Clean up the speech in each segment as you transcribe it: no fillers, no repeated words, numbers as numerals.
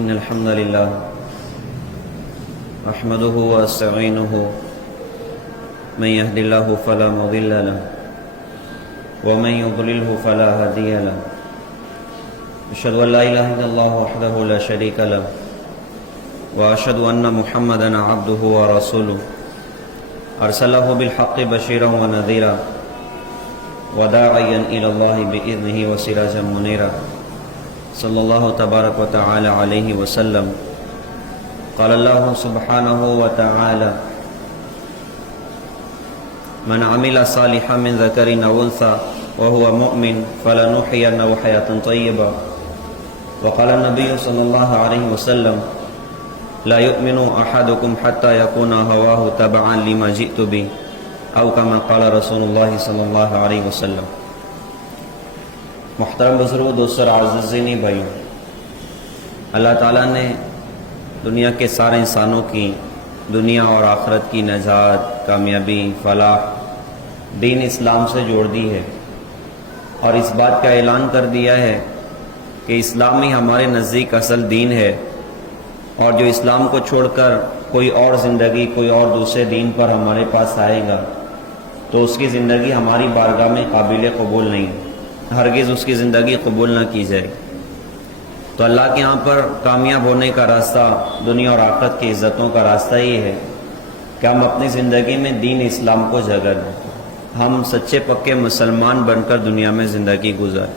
إن الحمد لله أحمده وأستعينه من يهد الله فلا مضل له ومن يضلله فلا هادي له أشهد أن لا إله إلا الله وحده لا شريك له وأشهد أن محمدا عبده ورسوله أرسله بالحق بشيرا ونذيرا وداعيا إلى الله بإذنه وسراجا منيرا صلى الله تبارك وتعالى عليه وسلم. قال الله سبحانه وتعالى: من عمل صالحا من ذكر أو أنثى وهو مؤمن فلنحيينه حياة طيبة. وقال النبي صلى الله عليه وسلم: لا يؤمن أحدكم حتى يكون هواه تبعا لما جئت به، او كما قال رسول اللہ صلی اللہ علیہ وسلم. محترم بزرگوں، دوستو، عزیزینی بھائیوں، اللہ تعالیٰ نے دنیا کے سارے انسانوں کی دنیا اور آخرت کی نجات، کامیابی، فلاح دین اسلام سے جوڑ دی ہے، اور اس بات کا اعلان کر دیا ہے کہ اسلام ہی ہمارے نزدیک اصل دین ہے، اور جو اسلام کو چھوڑ کر کوئی اور زندگی، کوئی اور دوسرے دین پر ہمارے پاس آئے گا تو اس کی زندگی ہماری بارگاہ میں قابل قبول نہیں، ہرگز اس کی زندگی قبول نہ کی جائے. تو اللہ کے یہاں پر کامیاب ہونے کا راستہ، دنیا اور آخرت کی عزتوں کا راستہ یہ ہے کہ ہم اپنی زندگی میں دین اسلام کو جگہ دیں، ہم سچے پکے مسلمان بن کر دنیا میں زندگی گزاریں.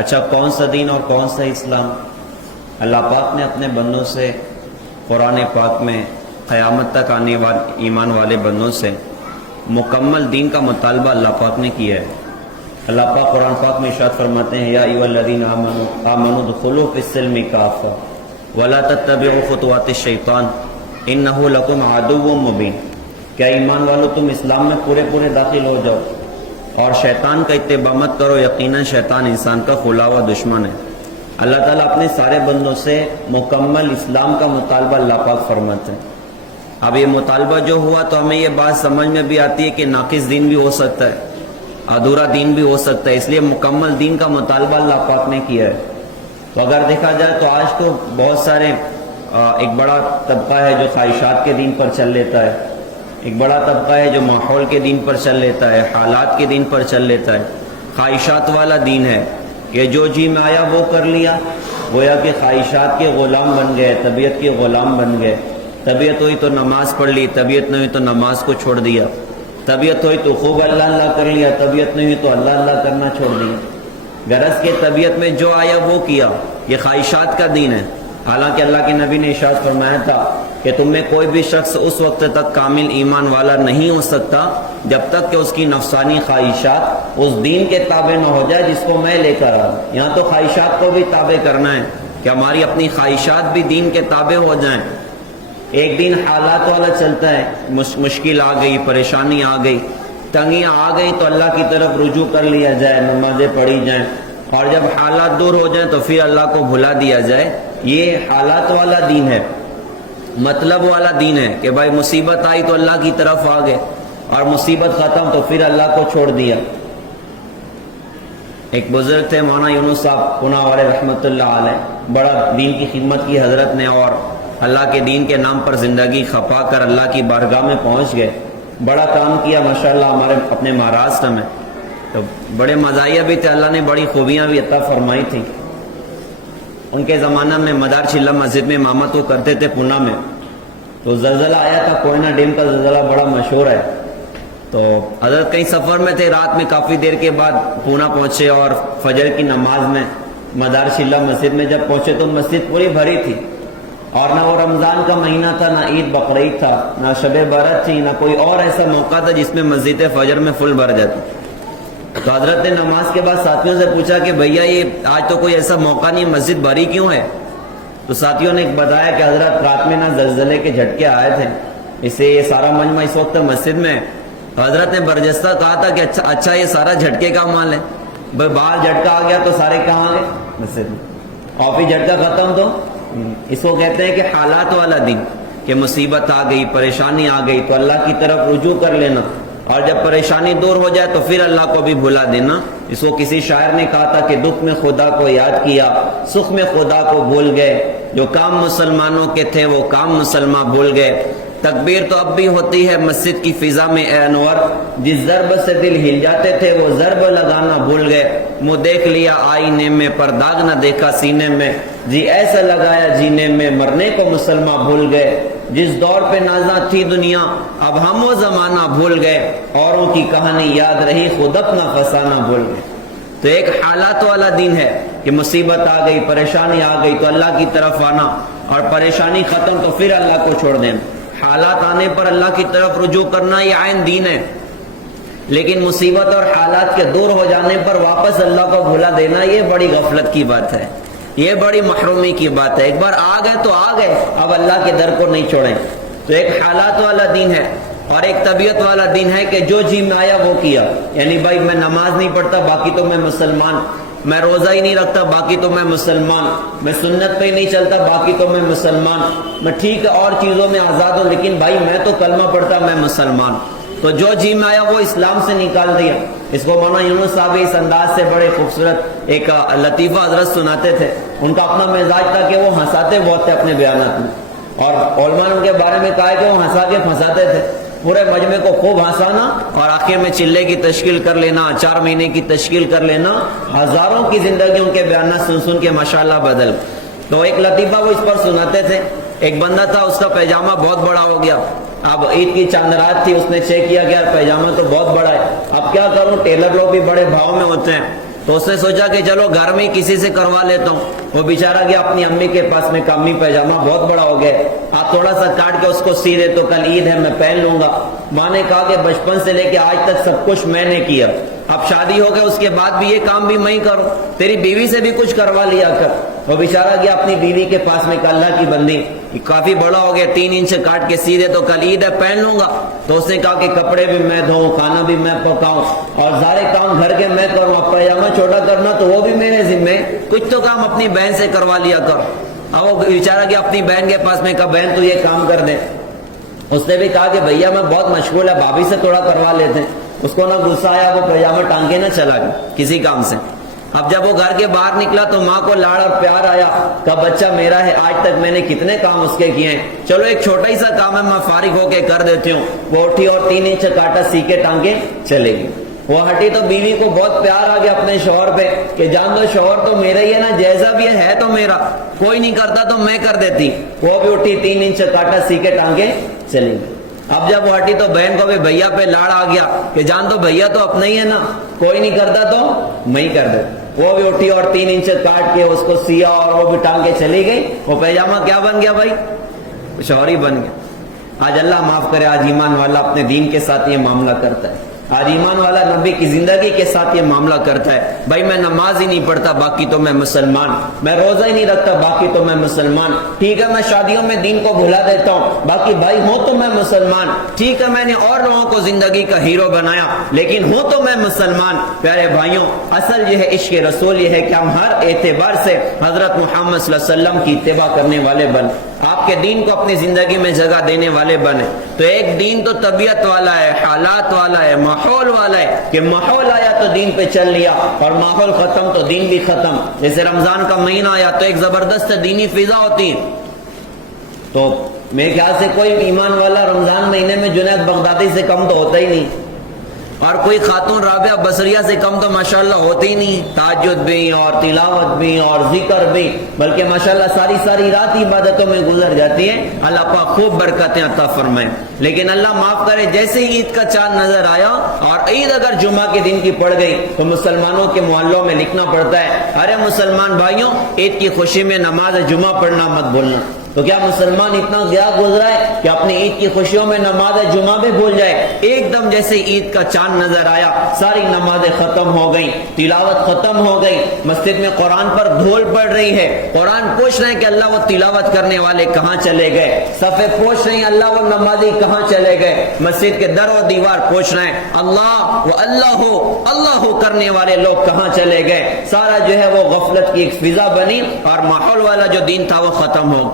اچھا، کون سا دین اور کون سا اسلام؟ اللہ پاک نے اپنے بندوں سے قرآن پاک میں قیامت تک آنے والے ایمان والے بندوں سے مکمل دین کا مطالبہ اللہ پاک نے کیا ہے. اللہ پاک قرآن پاک میں ارشاد فرماتے ہیں: یا ایھا الذین آمنوا ادخلوا فی السلم کافہ ولا تتبعوا خطوات الشیطان انہ لکم عدو مبین. کیا ایمان والو تم اسلام میں پورے داخل ہو جاؤ اور شیطان کا اتباع مت کرو، یقیناً شیطان انسان کا کھلا ہوا دشمن ہے. اللہ تعالیٰ اپنے سارے بندوں سے مکمل اسلام کا مطالبہ اللہ پاک فرماتے ہیں. اب یہ مطالبہ جو ہوا تو ہمیں یہ بات سمجھ میں بھی آتی ہے کہ ناقص دین بھی ہو سکتا ہے، ادھورا دین بھی ہو سکتا ہے، اس لیے مکمل دین کا مطالبہ اللہ پاک نے کیا ہے. تو اگر دیکھا جائے تو آج تو بہت سارے ایک بڑا طبقہ ہے جو خواہشات کے دین پر چل لیتا ہے، ایک بڑا طبقہ ہے جو ماحول کے دین پر چل لیتا ہے، حالات کے دین پر چل لیتا ہے. خواہشات والا دین ہے کہ جو جی میں آیا وہ کر لیا، گویا کہ خواہشات کے غلام بن گئے، طبیعت کے غلام بن گئے. طبیعت ہوئی تو نماز پڑھ لی، طبیعت نہیں ہوئی تو نماز کو چھوڑ دیا، طبیعت ہوئی تو خوب اللہ اللہ کر لیا، طبیعت نہیں ہوئی تو اللہ اللہ کرنا چھوڑ دیا. غرض کے طبیعت میں جو آیا وہ کیا. یہ خواہشات کا دین ہے. حالانکہ اللہ کے نبی نے ارشاد فرمایا تھا کہ تم میں کوئی بھی شخص اس وقت تک کامل ایمان والا نہیں ہو سکتا جب تک کہ اس کی نفسانی خواہشات اس دین کے تابع نہ ہو جائے جس کو میں لے کر آ. یہاں تو خواہشات کو بھی تابع کرنا ہے کہ ہماری اپنی خواہشات بھی دین کے تابع ہو جائیں. ایک دن حالات والا چلتا ہے، مشکل آ گئی، پریشانی آ گئی، تنگیاں آ گئی تو اللہ کی طرف رجوع کر لیا جائے، نمازیں پڑھی جائیں، اور جب حالات دور ہو جائیں تو پھر اللہ کو بھلا دیا جائے. یہ حالات والا دین ہے، مطلب والا دین ہے کہ بھائی مصیبت آئی تو اللہ کی طرف آ گئے، اور مصیبت ختم تو پھر اللہ کو چھوڑ دیا. ایک بزرگ تھے مولانا یونس صاحب پونہ والے رحمۃ اللہ علیہ، بڑا دین کی خدمت کی حضرت نے، اور اللہ کے دین کے نام پر زندگی کھپا کر اللہ کی بارگاہ میں پہنچ گئے. بڑا کام کیا ماشاءاللہ ہمارے اپنے مہاراشٹر میں. تو بڑے مزاحیہ بھی تھے، اللہ نے بڑی خوبیاں بھی عطا فرمائی تھی. ان کے زمانہ میں مدار چلہ مسجد میں امامت وہ کرتے تھے پونہ میں. تو زلزلہ آیا تھا، کوئنہ ڈیم کا زلزلہ بڑا مشہور ہے. تو حضرت کہیں سفر میں تھے، رات میں کافی دیر کے بعد پونہ پہنچے، اور فجر کی نماز میں مدار چلہ مسجد میں جب پہنچے تو مسجد پوری بھری تھی، اور نہ وہ رمضان کا مہینہ تھا، نہ عید بقرعید تھا، نہ شب برات تھی، نہ کوئی اور ایسا موقع تھا جس میں مسجد فجر میں فل بھر جاتی. تو حضرت نے نماز کے بعد ساتھیوں سے پوچھا کہ بھیا یہ آج تو کوئی ایسا موقع نہیں، مسجد بھری کیوں ہے؟ تو ساتھیوں نے بتایا کہ حضرت رات میں نہ زلزلے کے جھٹکے آئے تھے، اس سے یہ سارا مجمع اس وقت مسجد میں. حضرت نے برجستہ کہا تھا کہ اچھا یہ سارا جھٹکے کا مال ہے، باہر جھٹکا آ گیا تو سارے کہاں آ گئے؟ مسجد میں. اور پھر جھٹکا ختم تو اس کو کہتے ہیں کہ حالات والا دین، کہ مصیبت آ گئی، پریشانی آ گئی تو اللہ کی طرف رجوع کر لینا، اور جب پریشانی دور ہو جائے تو پھر اللہ کو بھی بھلا دینا. اس کو کسی شاعر نے کہا تھا کہ دکھ میں خدا کو یاد کیا، سکھ میں خدا کو بھول گئے، جو کام مسلمانوں کے تھے وہ کام مسلمان بھول گئے۔ تکبیر تو اب بھی ہوتی ہے مسجد کی فضا میں اے انور، جس ضرب سے دل ہل جاتے تھے وہ ضرب لگانا بھول گئے۔ منہ دیکھ لیا آئینے میں پر داغ نہ دیکھا سینے میں، جی ایسا لگایا جینے میں مرنے کو مسلمان بھول گئے۔ جس دور پہ نازاں تھی دنیا اب ہم وہ زمانہ بھول گئے، اوروں کی کہانی یاد رہی خود اپنا فسانہ بھول گئے۔ تو ایک حالات والا دین ہے کہ مصیبت آ گئی، پریشانی آ گئی تو اللہ کی طرف آنا، اور پریشانی ختم تو پھر اللہ کو چھوڑ دینا۔ حالات آنے پر اللہ کی طرف رجوع کرنا یہ عین دین ہے، لیکن مصیبت اور حالات کے دور ہو جانے پر واپس اللہ کو بھلا دینا یہ بڑی غفلت کی بات ہے، یہ بڑی محرومی کی بات ہے۔ ایک بار آ گئے تو آ گئے، اب اللہ کے در کو نہیں چھوڑیں۔ تو ایک حالات والا دین ہے اور ایک طبیعت والا دین ہے کہ جو جی میں آیا وہ کیا، یعنی بھائی میں نماز نہیں پڑھتا باقی تو میں مسلمان، میں روزہ ہی نہیں رکھتا باقی تو میں مسلمان، میں سنت پہ ہی نہیں چلتا باقی تو میں مسلمان، میں ٹھیک ہے اور چیزوں میں آزاد ہوں لیکن بھائی میں تو کلمہ پڑھتا میں مسلمان۔ تو جو جی میں آیا وہ اسلام سے نکال دیا۔ اس کو مولانا یونس صاحب اس انداز سے بڑے خوبصورت ایک لطیفہ حضرت سناتے تھے۔ ان کا اپنا مزاج تھا کہ وہ ہنساتے بہت تھے اپنے بیانات میں، اور علماء نے ان کے بارے میں کہا ہے کہ وہ ہنسا کے پھنساتے تھے، پورے مجمع کو خوب ہنسانا اور آخر میں چلے کی تشکیل کر لینا، 4 مہینے کی تشکیل کر لینا، ہزاروں کی زندگی ان کے بیانات سن سن کے ماشاءاللہ بدل۔ تو ایک لطیفہ وہ اس پر سناتے تھے۔ ایک بندہ تھا، اس کا پیجامہ بہت بڑا ہو گیا، اب عید کی چاند رات تھی، اس نے چیک کیا کہ یار پیجامہ تو بہت بڑا ہے، اب کیا کروں، ٹیلر لوگ بھی بڑے بھاؤ میں ہوتے ہیں، تو اس نے سوچا کہ چلو گھر میں کسی سے کروا لیتا ہوں۔ وہ بیچارہ گیا اپنی امی کے پاس میں، امی پیجامہ بہت بڑا ہو گیا، آپ تھوڑا سا کاٹ کے اس کو سی دے تو کل عید ہے میں پہن لوں گا۔ ماں نے کہا کہ بچپن سے لے کے آج تک سب کچھ میں نے کیا، اب شادی ہو گئے اس کے بعد بھی یہ کام بھی میں ہی کروں، تیری بیوی سے بھی کچھ کروا لیا کر۔ وہ بیچارہ گیا اپنی بیوی کے پاس میں کہ اللہ کی بندی کافی بڑا ہو گیا، 3 انچ کاٹ کے سی دے تو کل عید ہے پہن لوں گا۔ تو اس نے کہا کہ کپڑے بھی میں دھوؤں، کھانا بھی میں پکاؤں اور سارے کام گھر کے میں کروں، اب پیجامہ چھوٹا کرنا تو وہ بھی میرے ذمے، کچھ تو کام اپنی بہن سے کروا لیا کر۔ اب وہ بیچارہ گیا اپنی بہن کے پاس میں کہا بہن تو یہ کام کر دے۔ اس نے بھی کہا کہ بھیا میں بہت مشغول ہے، بھابھی سے تھوڑا کروا لیتے ہیں۔ اس کو نہ غصہ آیا، وہ پیجامہ ٹانگ کے نہ چلا گیا کسی کام سے۔ اب جب وہ گھر کے باہر نکلا تو ماں کو لاڑ اور پیار آیا، کہا بچہ میرا ہے، آج تک میں نے کتنے کام اس کے کیے ہیں، چلو ایک چھوٹا ہی سا کام ہے میں فارغ ہو کے کر دیتی ہوں۔ وہ اٹھی اور 3 انچ کاٹا سی کے ٹانگے چلے گی۔ وہ ہٹی تو بیوی کو بہت پیار آ گیا اپنے شوہر پہ کہ جان دو شوہر تو میرا ہی ہے نا، جیسا بھی ہے تو میرا، کوئی نہیں کرتا تو میں کر دیتی۔ وہ بھی اٹھی 3 انچ کاٹا سی کے ٹانگے چلی گئی۔ اب جب وہ ہٹی تو بہن کو بھی بھیا پہ لاڑ آ گیا کہ جان دو بھیا تو اپنا ہی ہے نا، کوئی نہیں کرتا تو میں ہی کر دیتا۔ وہ بھی اٹھی اور 3 انچ کاٹ کے اس کو سیا اور وہ بھی ٹانگ کے چلی گئی۔ وہ پیجامہ کیا بن گیا بھائی؟ کچھ اور ہی بن گیا۔ آج اللہ معاف کرے، آج ایمان والا اپنے دین کے ساتھ یہ معاملہ کرتا ہے، آج ایمان والا نبی کی زندگی کے ساتھ یہ معاملہ کرتا ہے، بھائی میں نماز ہی نہیں پڑھتا باقی تو میں مسلمان، میں روزہ ہی نہیں رکھتا باقی تو میں مسلمان، ٹھیک ہے میں شادیوں میں دین کو بھلا دیتا ہوں باقی بھائی ہوں تو میں مسلمان، ٹھیک ہے میں نے اور لوگوں کو زندگی کا ہیرو بنایا لیکن ہوں تو میں مسلمان۔ پیارے بھائیوں، اصل یہ ہے عشق رسول، یہ ہے کہ ہم ہر اعتبار سے حضرت محمد صلی اللہ علیہ وسلم کی اتباع کرنے والے بن، آپ کے دین کو اپنی زندگی میں جگہ دینے والے بنے۔ تو ایک دین تو طبیعت والا ہے، حالات والا ہے، ماحول والا ہے کہ ماحول آیا تو دین پہ چل لیا اور ماحول ختم تو دین بھی ختم۔ جیسے رمضان کا مہینہ آیا تو ایک زبردست دینی فضا ہوتی ہے، تو میرے خیال سے کوئی ایمان والا رمضان مہینے میں جنید بغدادی سے کم تو ہوتا ہی نہیں، اور کوئی خاتون رابعہ بصریہ سے کم تو ماشاءاللہ ہوتی ہی نہیں، تہجد بھی اور تلاوت بھی اور ذکر بھی، بلکہ ماشاءاللہ ساری رات عبادتوں میں گزر جاتی ہے۔ اللہ پاک خوب برکتیں عطا فرمائے۔ لیکن اللہ معاف کرے، جیسے ہی عید کا چاند نظر آیا اور عید اگر جمعہ کے دن کی پڑ گئی تو مسلمانوں کے محلوں میں لکھنا پڑتا ہے، ارے مسلمان بھائیوں عید کی خوشی میں نماز جمعہ پڑھنا مت بھولنا۔ تو کیا مسلمان اتنا گیا گزرا ہے کہ اپنی عید کی خوشیوں میں نماز جمعہ بھی بھول جائے؟ ایک دم جیسے عید کا چاند نظر آیا ساری نمازیں ختم ہو گئیں، تلاوت ختم ہو گئی، مسجد میں قرآن پر دھول پڑ رہی ہے، قرآن پوچھ رہے ہیں کہ اللہ وہ تلاوت کرنے والے کہاں چلے گئے، صفے پوچھ رہے ہیں اللہ وہ نمازی کہاں چلے گئے، مسجد کے در و دیوار پوچھ رہے ہیں اللہ وہ اللہ کرنے والے لوگ کہاں چلے گئے۔ سارا جو ہے وہ غفلت کی ایک فضا بنی اور ماحول والا جو دین تھا وہ ختم ہو۔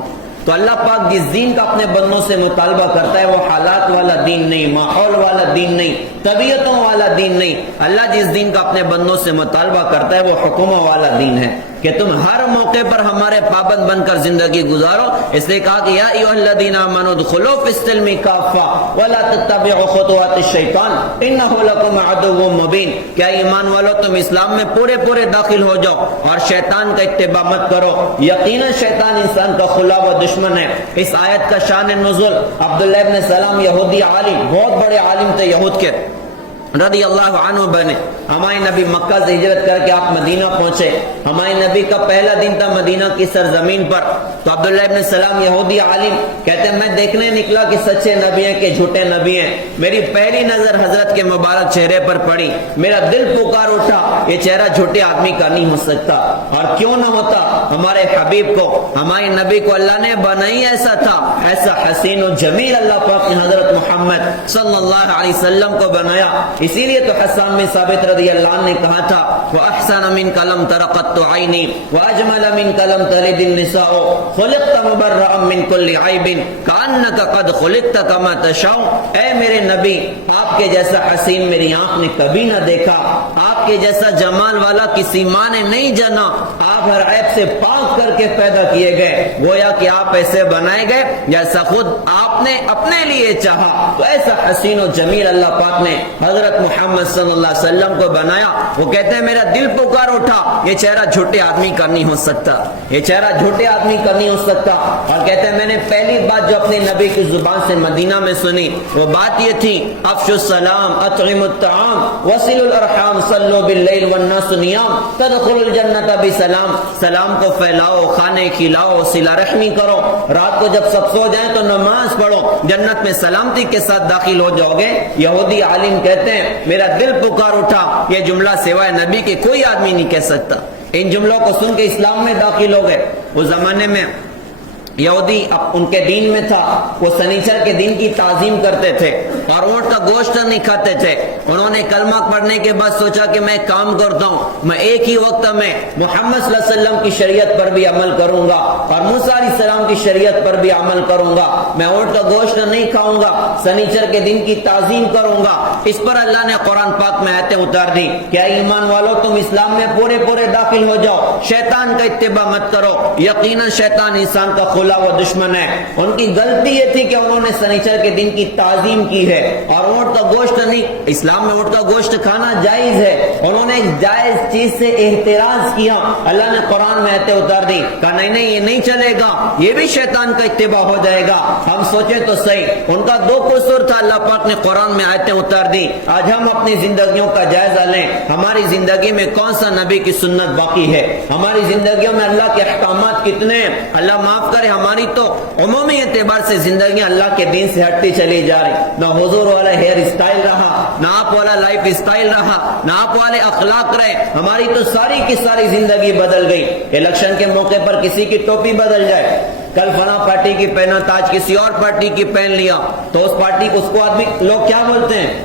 تو اللہ پاک جس دین کا اپنے بندوں سے مطالبہ کرتا ہے وہ حالات والا دین نہیں، ماحول والا دین نہیں، طبیعتوں والا دین نہیں، اللہ جس دین کا اپنے بندوں سے مطالبہ کرتا ہے وہ حکموں والا دین ہے۔ کہ تم ہر موقع پر ہمارے پابند بن کر زندگی گزارو. اس لیے کہا کہ یا ایھا الذین آمنوا ادخلوا فی السلم کافہ ولا تتبعوا خطوات الشیطان انہ لکم عدو مبین. کیا ایمان والو تم اسلام میں پورے پورے داخل ہو جاؤ اور شیطان کا اتباع مت کرو, یقینا شیطان انسان کا کھلا ہوا دشمن ہے. اس آیت کا شان نزول عبداللہ ابن سلام یہودی عالم, بہت بڑے عالم تھے یہود کے, رضی اللہ عنہ بنے. ہمارے نبی مکہ سے ہجرت کر کے آپ مدینہ پہنچے. ہمارے نبی کا پہلا دن تھا مدینہ کی سرزمین پر. تو عبداللہ ابن سلام یہودی عالم کہتے ہیں میں دیکھنے نکلا کہ سچے نبی ہیں کہ جھوٹے نبی ہیں. میری پہلی نظر حضرت کے مبارک چہرے پر پڑی. میرا دل پکار اٹھا یہ چہرہ جھوٹے آدمی کا نہیں ہو سکتا, اور کیوں نہ ہوتا, ہمارے حبیب کو ہمارے نبی کو اللہ نے بنائی ایسا تھا, ایسا حسین و جمیل اللہ پاک نے حضرت محمد صلی اللہ علیہ وسلم کو بنایا. اسی لیے تو حسان بن ثابت رضی اللہ عنہ نے کہا تھا وَأَحْسَنَ مِنْكَ لَمْ تَرَ قَطُّ عَيْنِي وَأَجْمَلَ مِنْكَ لَمْ تَلِدِ النِّسَاءُ خُلِقْتَ مُبَرَّأً مِنْ كُلِّ عَيْبٍ كَأَنَّكَ قَدْ خُلِقْتَ كَمَا تَشَاءُ. اے میرے نبی, آپ کے جیسا حسین میری آنکھ نے کبھی نہ دیکھا, آپ کے جیسا جمال والا کسی ماں نے نہیں جنا. آپ ہر عیب سے پاک کر کے پیدا کیے گئے, گویا کہ آپ ایسے بنائے گئے جیسا خود آپ نے اپنے لیے چاہا. تو ایسا حسین و جمیل اللہ پاک نے حضرت محمد صلی اللہ علیہ وسلم کو بنایا. وہ کہتے ہیں میرا دل پکار اٹھا یہ چہرہ جھوٹے آدمی کا نہیں ہو سکتا, یہ چہرہ جھوٹے آدمی کا نہیں ہو سکتا. اور کہتے ہیں میں نے پہلی بات جو اپنے نبی کی زبان سے مدینہ میں سنی وہ بات یہ تھی افشوا السلام اطعموا الطعام وصلوا الارحام صلوا باللیل والناس نیام تدخلوا الجنۃ بسلام. سلام کو پھیلاؤ, کھانے کھلاؤ, صلہ رحمی کرو, رات کو جب سب سو جائیں تو نماز پڑھو, جنت میں سلامتی کے ساتھ داخل ہو جاؤ گے. یہودی عالم کہتے ہیں میرا دل پکار اٹھا یہ جملہ سوائے نبی کے کوئی آدمی نہیں کہہ سکتا. ان جملوں کو سن کے اسلام میں داخل ہو گئے. اس زمانے میں یہودی ان کے دین میں تھا, وہ سنیچر کے دن کی تعظیم کرتے تھے اور اونٹ کا گوشت نہیں کھاتے تھے. انہوں نے کلمہ پڑھنے کے بعد سوچا کہ میں کام کرتا ہوں, میں ایک ہی وقت میں محمد صلی اللہ علیہ وسلم کی شریعت پر بھی عمل کروں گا اور موسیٰ علیہ السلام کی شریعت پر بھی عمل کروں گا. میں اونٹ کا گوشت نہیں کھاؤں گا, سنیچر کے دن کی تعظیم کروں گا. اس پر اللہ نے قرآن پاک میں آیتیں اتار دی کہ اے ایمان والو تم اسلام میں پورے پورے داخل ہو جاؤ, شیطان کا اتباع مت کرو, یقیناً شیطان انسان کا وہ دشمن ہے. ان کی غلطی یہ تھی کہ انہوں نے سنیچر کے دن کی تعظیم کی ہے اور اونٹ کا گوشت نہیں. اسلام میں اونٹ کا گوشت کھانا جائز ہے, انہوں نے جائز چیز سے احتراز کیا. اللہ نے قرآن میں آیتیں اتار دی, کہا نہیں نہیں یہ نہیں چلے گا, یہ بھی شیطان کا اتباع ہو جائے گا. ہم سوچیں تو صحیح, ان کا دو قصور تھا, اللہ پاک نے قرآن میں آیتیں اتار دی. آج ہم اپنی زندگیوں کا جائزہ لیں, ہماری زندگی میں کون سا نبی کی سنت باقی ہے, ہماری زندگیوں میں اللہ کے احکامات کتنے ہیں. اللہ معاف کرے ہماری تو عمومی اعتبار سے زندگی اللہ کے دین سے ہٹتی چلی جا رہی. نہ حضور والا ہیئر اسٹائل رہا, نہ آپ والا لائف اسٹائل رہا, نہ آپ والے اخلاق رہے. ہماری تو ساری کی ساری زندگی بدل گئی. الیکشن کے موقع پر کسی کی ٹوپی بدل جائے, کل فلاں پارٹی کی پہنا تاج کسی اور پارٹی کی پہن لیا تو اس پارٹی کو, اس کو آدمی لوگ کیا بولتے ہیں,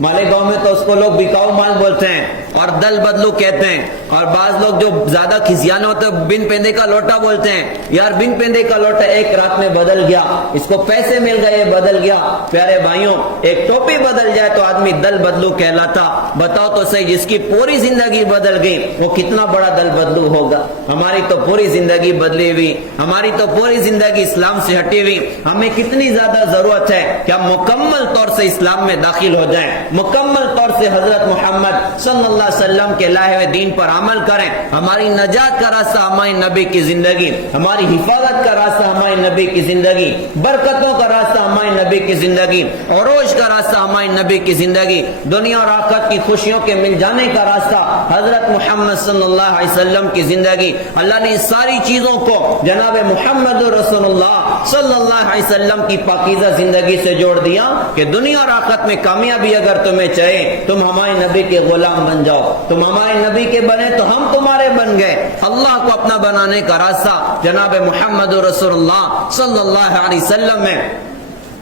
مالیگاؤں میں تو اس کو لوگ بکاؤ مال بولتے ہیں اور دل بدلو کہتے ہیں. اور بعض لوگ جو زیادہ کھسیانے ہوتے ہیں بن پیندے کا لوٹا بولتے ہیں. یار بن پیندے کا لوٹا ایک رات میں بدل گیا, اس کو پیسے مل گئے بدل گیا. پیارے بھائیوں ایک ٹوپی بدل جائے تو آدمی دل بدلو کہلاتا. بتاؤ تو صحیح جس کی پوری زندگی بدل گئی وہ کتنا بڑا دل بدلو ہوگا. ہماری تو پوری زندگی بدلی ہوئی, ہماری تو پوری زندگی اسلام سے ہٹی ہوئی. ہمیں کتنی زیادہ ضرورت ہے کہ ہم مکمل طور سے اسلام میں داخل ہو جائیں, مکمل طور سے حضرت محمد صلی اللہ علیہ وسلم کے لائے ہوئے دین پر عمل کریں. ہماری نجات کا راستہ ہمارے نبی کی زندگی, ہماری حفاظت کا راستہ ہمارے نبی کی زندگی, برکتوں کا راستہ ہمارے نبی کی زندگی, عروج کا راستہ ہمارے نبی کی زندگی, دنیا اور آخرت کی خوشیوں کے مل جانے کا راستہ حضرت محمد صلی اللہ علیہ وسلم کی زندگی. اللہ نے ساری چیزوں کو جناب محمد رسول اللہ صلی اللہ علیہ وسلم کی پاکیزہ زندگی سے جوڑ دیا کہ دنیا اور آخرت میں کامیابی اگر تمہیں چاہے تم ہمارے نبی کے غلام بن جاؤ, تم ہمارے نبی کے بنے تو ہم تمہارے بن گئے. اللہ کو اپنا بنانے کا راستہ جناب محمد رسول اللہ صلی اللہ علیہ وسلم میں.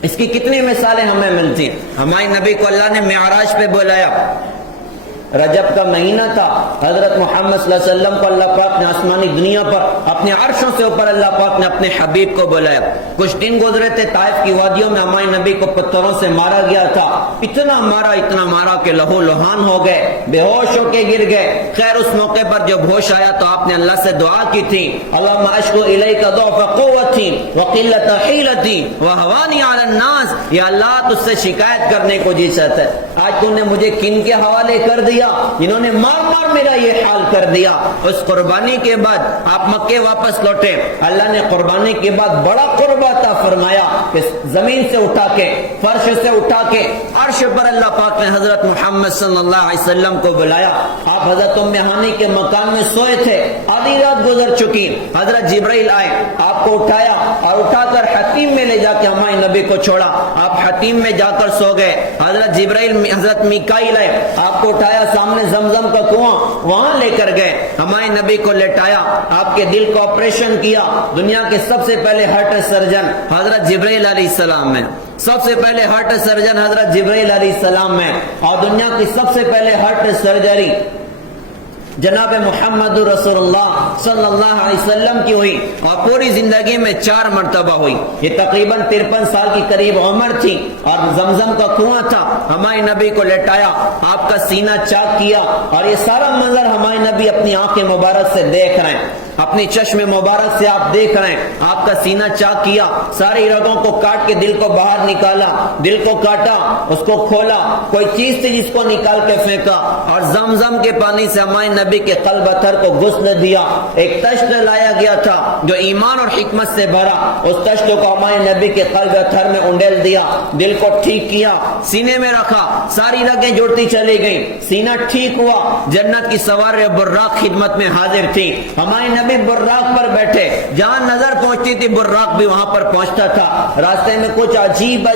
اس کی کتنی مثالیں ہمیں ملتی ہیں. ہمارے نبی کو اللہ نے معراج پہ بلایا, رجب کا مہینہ تھا، حضرت محمد صلی اللہ علیہ وسلم کو اللہ پاک نے آسمانی دنیا پر اپنے عرشوں سے اوپر اللہ پاک نے اپنے حبیب کو بلایا۔ کچھ دن گزرے تھے، طائف کی وادیوں میں ہمارے نبی کو پتھروں سے مارا گیا تھا، اتنا مارا کہ لہو لہان ہو گئے، بے ہوش ہو کے گر گئے۔ خیر اس موقع پر جب ہوش آیا تو آپ نے اللہ سے دعا کی تھی، اللہم اشکو الیک ضعف قوتی وقلت حیلتی وہوانی علی الناس، یا اللہ تجھ سے شکایت کرنے کو جی چاہتا ہے، آج تم نے مجھے کن کے حوالے کر دیا جنہوں نے مار میرا یہ حال کر دیا۔ اس قربانی کے بعد آپ مکے واپس لوٹے، اللہ نے قربانی کے بعد بڑا قرب عطا فرمایا کہ زمین سے اٹھا کے، فرش سے اٹھا کے عرش پر اللہ پاک نے حضرت محمد صلی اللہ علیہ وسلم کو بلایا۔ آپ حضرت ام ہانی کے مکان میں سوئے تھے، آدھی رات گزر چکی، حضرت جبرائیل آئے، آپ کو اٹھایا اور اٹھا کر حتیم میں لے جا کے ہمارے نبی کو چھوڑا، آپ حتیم میں جا کر سو گئے۔ حضرت جبرائیل حضرت میکائیل آئے، آپ کو اٹھایا، سامنے زمزم کا کنواں وہاں لے کر گئے، ہمارے نبی کو لٹایا، آپ کے دل کو آپریشن کیا۔ دنیا کے سب سے پہلے ہارٹ سرجن حضرت جبرائیل علیہ السلام میں، سب سے پہلے ہارٹ سرجن حضرت جبرائیل علیہ السلام میں، اور دنیا کی سب سے پہلے ہارٹ سرجری جناب محمد رسول اللہ صلی اللہ علیہ وسلم کی ہوئی، اور پوری زندگی میں 4 مرتبہ ہوئی۔ یہ تقریباً 53 سال کی قریب عمر تھی، اور زمزم کا کنواں تھا، ہمارے نبی کو لٹایا، آپ کا سینہ چاک کیا، اور یہ سارا منظر ہمارے نبی اپنی آنکھ مبارک سے دیکھ رہے ہیں، اپنی چشم مبارک سے آپ دیکھ رہے ہیں، آپ کا سینہ چاک کیا، ساری رگوں کو کاٹ کے دل کو باہر نکالا، دل کو کاٹا، اس کو کھولا، کوئی چیز تھی جس کو نکال کے پھینکا، اور زمزم کے پانی سے ہمارے نبی کے قلب اتھر کو غسل دیا۔ ایک تشت لایا گیا تھا جو ایمان اور حکمت سے بھرا، اس تشت کو ہمارے نبی کے قلب اتھر میں انڈیل دیا، دل کو ٹھیک کیا، سینے میں رکھا، ساری رگیں جڑتی چلی گئیں، سینہ ٹھیک ہوا، جنت کی سوار براق خدمت میں حاضر تھی، ہمارے نبی براق پر بیٹھے، جہاں نظر پہنچتی تھی براق بھی وہاں پر پہنچتا تھا۔ راستے میں کچھ عجیب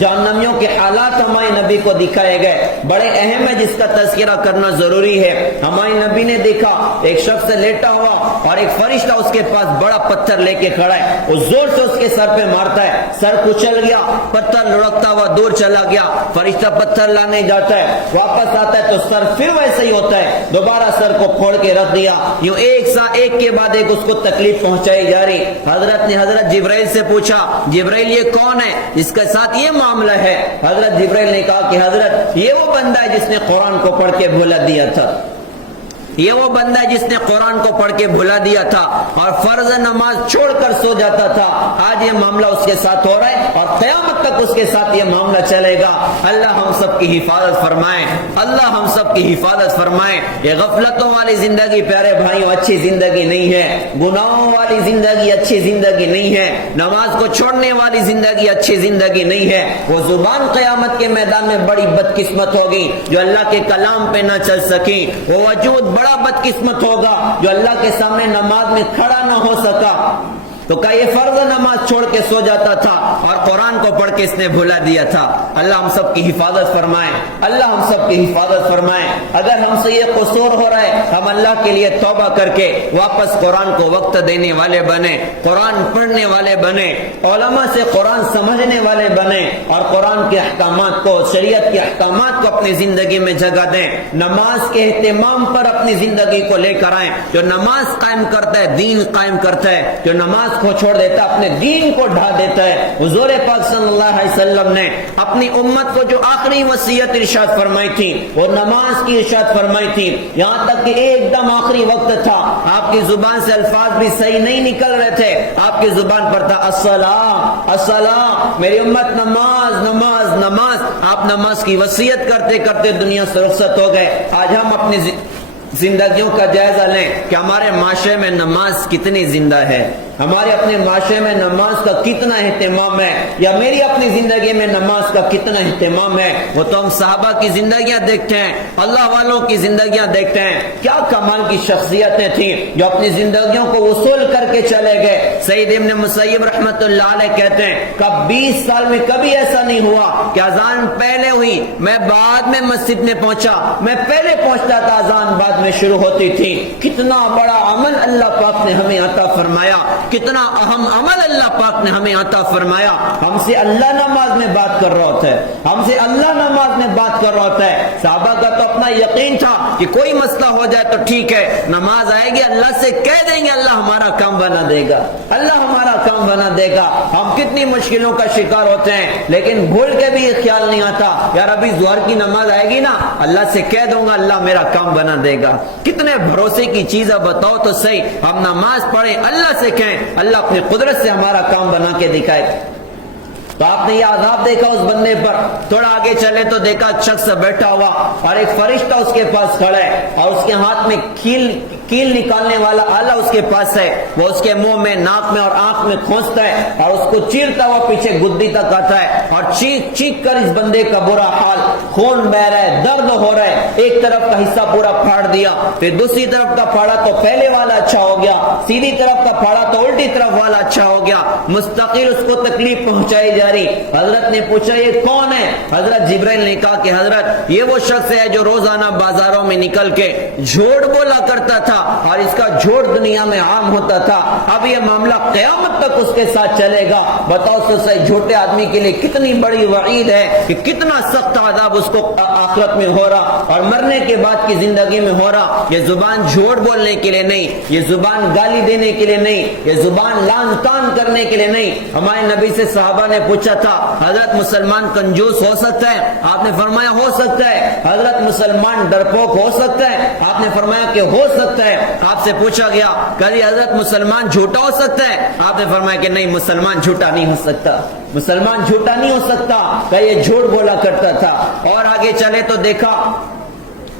جہنمیوں کے حالات ہمارے نبی کو دکھائے گئے، بڑے اہم ہے جس کا تذکرہ کرنا ضروری ہے۔ ہمارے نبی نے دیکھا ایک شخص لیٹا ہوا اور ایک فرشتہ اس کے پاس بڑا پتھر لے کے کھڑا ہے، وہ زور سے اس کے سر پہ مارتا ہے، سر کچل گیا، پتھر لڑکتا ہوا دور چلا گیا، فرشتہ پتھر لانے جاتا ہے، واپس آتا ہے تو سر پھر ویسے ہی ہوتا ہے، دوبارہ سر کو پھوڑ کے رکھ دیا، یوں ایک کے بعد ایک اس کو تکلیف پہنچائی جا رہی۔ حضرت نے حضرت جبرائیل سے پوچھا، جبرائیل یہ کون ہے جس کے ساتھ یہ معاملہ ہے؟ حضرت جبرائیل نے کہا کہ حضرت یہ وہ بندہ ہے جس نے قرآن کو پڑھ کے بھلا دیا تھا، یہ وہ بندہ ہے جس نے قرآن کو پڑھ کے بھلا دیا تھا اور فرض نماز چھوڑ کر سو جاتا تھا، آج یہ معاملہ اس کے ساتھ ہو رہا ہے اور قیامت تک اس کے ساتھ یہ معاملہ چلے گا۔ اللہ ہم سب کی حفاظت فرمائے، اللہ ہم سب کی حفاظت فرمائے۔ یہ غفلتوں والی زندگی پیارے بھائیوں اچھی زندگی نہیں ہے، گناہوں والی زندگی اچھی زندگی نہیں ہے، نماز کو چھوڑنے والی زندگی اچھی زندگی نہیں ہے۔ وہ زبان قیامت کے میدان میں بڑی بدقسمت ہوگی جو اللہ کے کلام پہ نہ چل سکی، وہ وجود بڑا بدقسمت ہوگا جو اللہ کے سامنے نماز میں کھڑا نہ ہو سکا۔ تو کہ یہ فرض نماز چھوڑ کے سو جاتا تھا اور قرآن کو پڑھ کے اس نے بھلا دیا تھا۔ اللہ ہم سب کی حفاظت فرمائے، اللہ ہم سب کی حفاظت فرمائے۔ اگر ہم سے یہ قصور ہو رہا ہے، ہم اللہ کے لیے توبہ کر کے واپس قرآن کو وقت دینے والے بنے، قرآن پڑھنے والے بنے، علماء سے قرآن سمجھنے والے بنے، اور قرآن کے احکامات کو، شریعت کے احکامات کو اپنی زندگی میں جگہ دیں۔ نماز کے اہتمام پر اپنی زندگی کو لے کر آئیں۔ جو نماز قائم کرتا ہے دین قائم کرتا ہے، جو نماز کو چھوڑ دیتا ہے اپنے دین کو ڈھا دیتا ہے۔ حضور پاک صلی اللہ علیہ وسلم نے اپنی امت کو جو آخری وصیت ارشاد فرمائی تھی وہ نماز کی ارشاد فرمائی تھی، یہاں تک کہ ایک دم آخری وقت تھا، آپ کی زبان سے الفاظ بھی صحیح نہیں نکل رہے تھے، آپ کی زبان پر تھا الصلاۃ الصلاۃ، میری امت نماز نماز نماز۔ آپ نماز کی وصیت کرتے کرتے دنیا سے رخصت ہو گئے۔ آج ہم اپنی زندگیوں کا جائزہ لیں کہ ہمارے معاشرے میں نماز کتنی زندہ ہے، ہمارے اپنے معاشرے میں نماز کا کتنا اہتمام ہے، یا میری اپنی زندگی میں نماز کا کتنا اہتمام ہے۔ وہ تو ہم صحابہ کی زندگیاں دیکھتے ہیں، اللہ والوں کی زندگیاں دیکھتے ہیں، کیا کمال کی شخصیتیں تھیں جو اپنی زندگیوں کو وصول کر کے چلے گئے۔ سعید ابن مسیب رحمۃ اللہ علیہ کہتے ہیں کہ 20 سال میں کبھی ایسا نہیں ہوا کہ اذان پہلے ہوئی میں بعد میں مسجد میں پہنچا، میں پہلے پہنچتا تھا اذان بعد میں شروع ہوتی تھی۔ کتنا بڑا عمل اللہ پاک نے ہمیں عطا فرمایا۔ کتنا اہم عمل اللہ پاک نے ہمیں عطا فرمایا. ہم سے اللہ نماز میں بات کر رہا ہوتا ہے, ہم سے اللہ نماز میں بات کر رہا ہوتا ہے. صحابہ کا تو اپنا یقین تھا کہ کوئی مسئلہ ہو جائے تو ٹھیک ہے, نماز آئے گی اللہ سے کہہ دیں گے, اللہ ہمارا کام بنا دے گا, اللہ ہمارا کام بنا دے گا. ہم کتنی مشکلوں کا شکار ہوتے ہیں, لیکن بھول کے بھی یہ خیال نہیں آتا یار ابھی ظہر کی نماز آئے گی نا, اللہ سے کہہ دوں گا, اللہ میرا کام بنا دے گا. کتنے بھروسے کی چیز ہے بتاؤ تو صحیح. ہم نماز پڑھیں, اللہ سے کہیں, اللہ اپنی قدرت سے ہمارا کام بنا کے دکھائے. تو آپ نے یہ عذاب دیکھا اس بندے پر. تھوڑا آگے چلے تو دیکھا شخص بیٹھا ہوا اور ایک فرشتہ اس کے پاس کھڑا ہے اور اس کے ہاتھ میں کیل نکالنے والا آلہ اس کے پاس ہے. وہ اس کے منہ میں, ناک میں اور آنکھ میں کھونستا ہے اور اس کو چیرتا ہوا پیچھے گدی تک آتا ہے اور چیخ چیخ کر اس بندے کا برا حال, خون بہ رہا ہے, درد ہو رہا ہے. ایک طرف کا حصہ پورا پھاڑ دیا, پھر دوسری طرف کا پھاڑا تو پہلے والا اچھا ہو گیا, سیدھی طرف کا پھاڑا تو الٹی طرف والا اچھا ہو گیا. مستقل اس کو تکلیف پہنچائی جا رہی. حضرت نے پوچھا یہ کون ہے؟ حضرت جبرائیل نے کہا کہ حضرت یہ وہ شخص ہے جو روزانہ بازاروں میں نکل کے جھوٹ بولا کرتا تھا اور اس کا جھوٹ دنیا میں عام ہوتا تھا. اب یہ معاملہ قیامت تک اس کے ساتھ چلے گا. بتاؤ تو صحیح, جھوٹے آدمی کے لیے کتنی بڑی وعید ہے کہ کتنا سخت عذاب اس کو آخرت میں ہو رہا اور مرنے کے بعد کی زندگی میں ہو رہا. یہ زبان جھوٹ بولنے کے لیے نہیں, یہ زبان گالی دینے کے لیے نہیں, یہ زبان لان تان کرنے کے لیے نہیں. ہمارے نبی سے صحابہ نے پوچھا تھا حضرت مسلمان کنجوس ہو سکتا ہے؟ آپ نے فرمایا ہو سکتا ہے. حضرت مسلمان ڈرپوک ہو سکتا ہے؟ آپ نے فرمایا کہ ہو سکتا ہے. آپ سے پوچھا گیا کبھی حضرت مسلمان جھوٹا ہو سکتا ہے؟ آپ نے فرمایا کہ نہیں, مسلمان جھوٹا نہیں ہو سکتا, مسلمان جھوٹا نہیں ہو سکتا. کہ یہ جھوٹ بولا کرتا تھا. اور آگے چلے تو دیکھا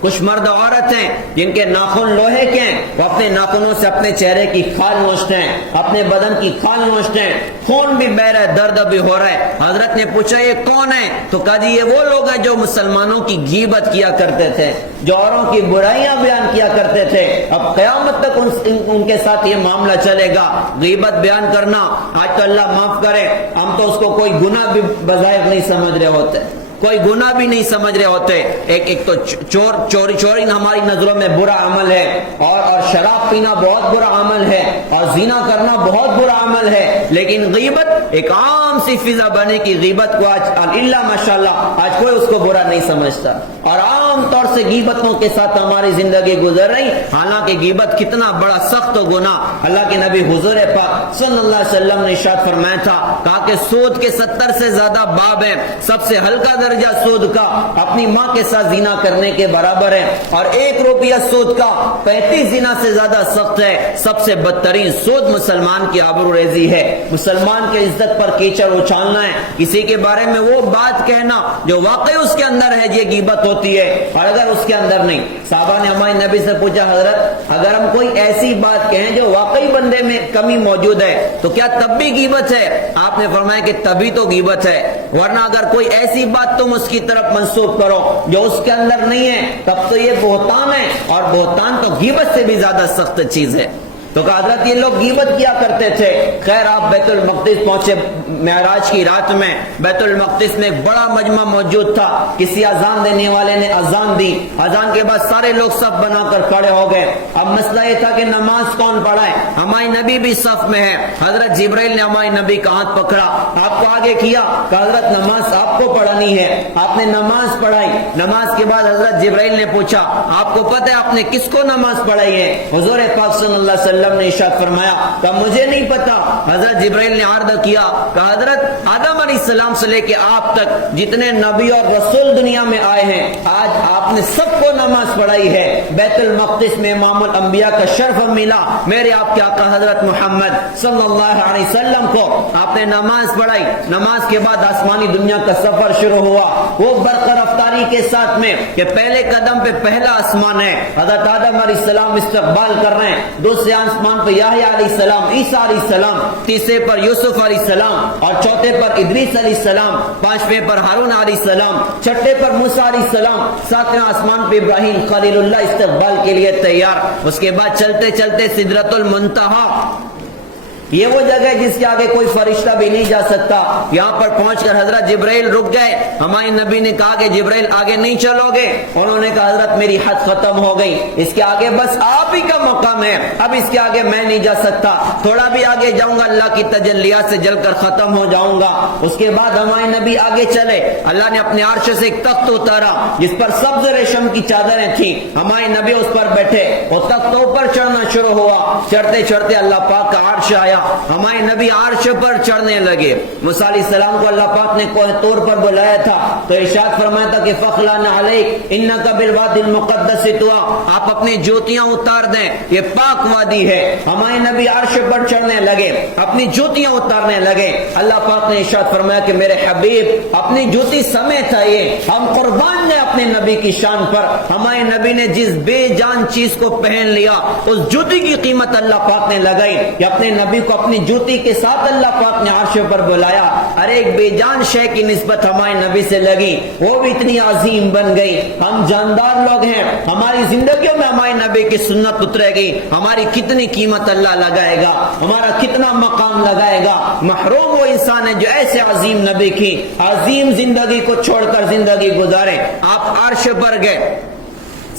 کچھ مرد عورت ہیں جن کے ناخن لوہے کے ہیں, وہ اپنے ناخنوں سے اپنے چہرے کی کھال نوچتے ہیں, اپنے بدن کی کھال نوچتے ہیں, خون بھی بہ رہا ہے, درد بھی ہو رہا ہے. حضرت نے پوچھا یہ کون ہے؟ تو کہا جی یہ وہ لوگ ہیں جو مسلمانوں کی غیبت کیا کرتے تھے, جو اوروں کی برائیاں بیان کیا کرتے تھے. اب قیامت تک ان کے ساتھ یہ معاملہ چلے گا, غیبت بیان کرنا. آج تو اللہ معاف کرے, ہم تو اس کو کوئی گناہ بھی بظاہر نہیں سمجھ رہے ہوتے, کوئی گناہ بھی نہیں سمجھ رہے ہوتے. ایک تو چوری ہماری نظروں میں برا عمل ہے, اور شراب پینا بہت برا عمل ہے, اور زنا کرنا بہت برا عمل ہے. لیکن غیبت ایک عام سی فضا بنے کی غیبت کو آج اللہ ماشاءاللہ آج کوئی اس کو برا نہیں سمجھتا, اور عام طور سے غیبتوں کے ساتھ ہماری زندگی گزر رہی. حالانکہ غیبت کتنا بڑا سخت گناہ. اللہ کے نبی حضور پاک صلی اللہ علیہ وسلم نے ارشاد فرمایا تھا, کہا کہ سود کے 70 سے زیادہ باب ہیں, سب سے ہلکا درجہ سود کا اپنی ماں کے ساتھ زنا کرنے کے برابر ہے, اور 1 روپیہ سود کا 35 زنا سے زیادہ سخت ہے. سب سے بدترین سود مسلمان کی آبرو ریزی ہے, مسلمان کے عزت پر کیچڑ اچھالنا ہے, کسی کے بارے میں وہ بات کہنا جو واقعی اس کے اندر ہے, یہ غیبت ہوتی ہے. اور اگر اس کے اندر نہیں, صحابہ نے ہمارے نبی سے پوچھا حضرت اگر ہم کوئی ایسی بات کہیں جو واقعی بندے میں کمی موجود ہے تو کیا تب بھی غیبت ہے؟ آپ نے فرمایا کہ تبھی تو غیبت ہے, ورنہ اگر کوئی ایسی بات تم اس کی طرف منسوب کرو جو اس کے اندر نہیں ہے تب تو یہ بہتان ہے, اور بہتان تو غیبت سے بھی زیادہ سخت چیز ہے. تو کہا حضرت یہ لوگ غیبت کیا کرتے تھے. خیر آپ بیت المقدس پہنچے معراج کی رات میں. بیت المقدس میں ایک بڑا مجمع موجود تھا. کسی اذان دینے والے نے اذان دی, اذان کے بعد سارے لوگ صف بنا کر کھڑے ہو گئے. اب مسئلہ یہ تھا کہ نماز کون پڑھائے. ہمارے نبی بھی صف میں ہے. حضرت جبرائیل نے ہمارے نبی کا ہاتھ پکڑا, آپ کو آگے کیا, کہ حضرت نماز آپ کو پڑھانی ہے. آپ نے نماز پڑھائی. نماز کے بعد حضرت جبرائیل نے پوچھا آپ کو پتہ ہے آپ نے کس کو نماز پڑھائی ہے؟ حضور پاک صلی اللہ علیہ وسلم نے ارشاد فرمایا کہ مجھے نہیں پتا. حضرت جبرائیل نے عرض کیا کہ حضرت آدم علیہ السلام سے لے کے آپ تک جتنے نبی اور رسول دنیا میں آئے ہیں آج آپ نے سب کو نماز پڑھائی ہے. بیت المقدس میں امام الانبیاء کا شرف ملا میرے آپ کے آقا حضرت محمد صلی اللہ علیہ وسلم کو. آپ نے نماز پڑھائی. نماز کے بعد آسمانی دنیا کا سفر شروع ہوا, وہ برق رفتاری کے ساتھ میں کہ پہلے قدم پہ پہلا آسمان ہے, حضرت آدم علیہ السلام استقبال کر رہے ہیں. دوسرے آسمان پہ یحییٰ علیہ السلام, عیسیٰ علیہ السلام, تیسرے پر یوسف علیہ السلام, اور چوتھے پر ادریس علیہ السلام, پانچویں پر ہارون علیہ السلام, چھٹے پر موسیٰ علیہ السلام, ساتویں آسمان پہ ابراہیم خلیل اللہ استقبال کے لیے تیار. اس کے بعد چلتے چلتے سدرۃ المنتہا یہ وہ جگہ ہے جس کے آگے کوئی فرشتہ بھی نہیں جا سکتا. یہاں پر پہنچ کر حضرت جبرائیل رک گئے. ہمارے نبی نے کہا کہ جبرائیل آگے نہیں چلو گے. انہوں نے کہا حضرت میری حد ختم ہو گئی, اس کے آگے بس آپ ہی کا مقام ہے, اب اس کے آگے میں نہیں جا سکتا. تھوڑا بھی آگے جاؤں گا اللہ کی تجلیات سے جل کر ختم ہو جاؤں گا. اس کے بعد ہمارے نبی آگے چلے. اللہ نے اپنے عرش سے ایک تخت اتارا جس پر سبز ریشم کی چادریں تھیں. ہمارے نبی اس پر بیٹھے. وہ تخت اوپر چڑھنا شروع ہوا. چڑھتے چڑھتے اللہ پاک کا عرش آیا. ہمارے نبی عرش پر چڑھنے لگے. موسیٰ علیہ السلام کو اللہ پاک نے کوہ طور پر بلایا تھا تو ارشاد فرمایا تھا کہ فخلعن علیک انک بالوادی المقدس طویٰ, آپ اپنی جوتیاں اتار دیں, یہ پاک وادی ہے. ہمارے نبی عرش پر چڑھنے لگے, اپنی جوتیاں اتارنے لگے. اللہ پاک نے ارشاد فرمایا کہ میرے حبیب اپنی جوتی سمیت آئیے. ہم قربان ہیں اپنے نبی کی شان پر. ہمارے نبی نے جس بے جان چیز کو پہن لیا اس جوتی کی قیمت اللہ پاک نے لگائی کہ اپنے نبی کو اپنی جوتی کے ساتھ اللہ پاک نے عرش پر بلایا. ارے ایک بے جان شے کی نسبت ہمارے نبی سے لگی, وہ بھی اتنی عظیم بن گئی. ہم جاندار لوگ ہیں, ہماری زندگیوں میں ہمارے نبی کی سنت اترے گی. ہماری کتنی قیمت اللہ لگائے گا, ہمارا کتنا مقام لگائے گا. محروم وہ انسان ہے جو ایسے عظیم نبی کی عظیم زندگی کو چھوڑ کر زندگی گزارے. آپ عرش پر گئے,